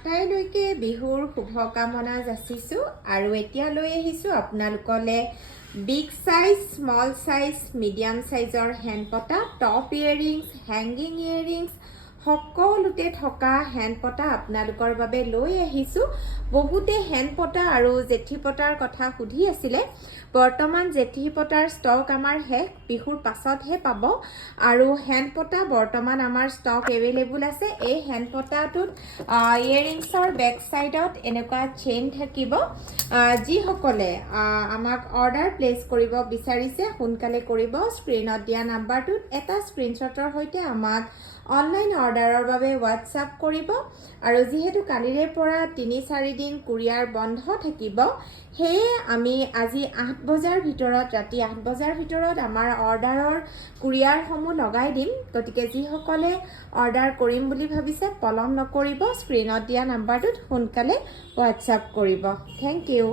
আটাইলৈকে বিহুৰ শুভকামনা যাচিছোঁ আৰু এতিয়া লৈ আহিছোঁ আপোনালোকলে big size, small size, medium সাইজৰ হেণ্ডপতা, টপ ইয়েৰিংছ, হেংগিং ইয়েৰিংছ সকলোতে থকা হেণ্ডপতা আপোনালোকৰ বাবে লৈ আহিছোঁ। বহুতে হেণ্ডপতা আৰু জেঠীপতাৰ কথা সুধি আছিলে। বৰ্তমান জেঠীপতাৰ ষ্টক আমাৰ শেষ, বিহুৰ পাছতহে পাব আৰু হেণ্ডপতা বৰ্তমান আমাৰ ষ্টক এভেইলেবল আছে। এই হেণ্ডপতাটোত ইয়েৰিংছৰ বেক চাইডত এনেকুৱা চেইন থাকিব। যিসকলে আমাক অৰ্ডাৰ প্লেচ কৰিব বিচাৰিছে সোনকালে কৰিব। স্ক্ৰীনত দিয়া নাম্বাৰটোত এটা স্ক্ৰীনশ্বটৰ সৈতে আমাক অনলাইন অৰ্ডাৰৰ বাবে হোৱাটছআপ কৰিব। আৰু যিহেতু কালিৰে পৰা ৩-৪ দিন কুৰিয়াৰ বন্ধ থাকিব, সেয়ে আমি আজি ৮ বজাৰ ভিতৰত, ৰাতি ৮ বজাৰ ভিতৰত আমাৰ অৰ্ডাৰৰ কুৰিয়াৰসমূহ লগাই দিম। গতিকে যিসকলে অৰ্ডাৰ কৰিম বুলি ভাবিছে পলম নকৰিব, স্ক্ৰীনত দিয়া নাম্বাৰটোত সোনকালে হোৱাটছআপ কৰিব। Thank U.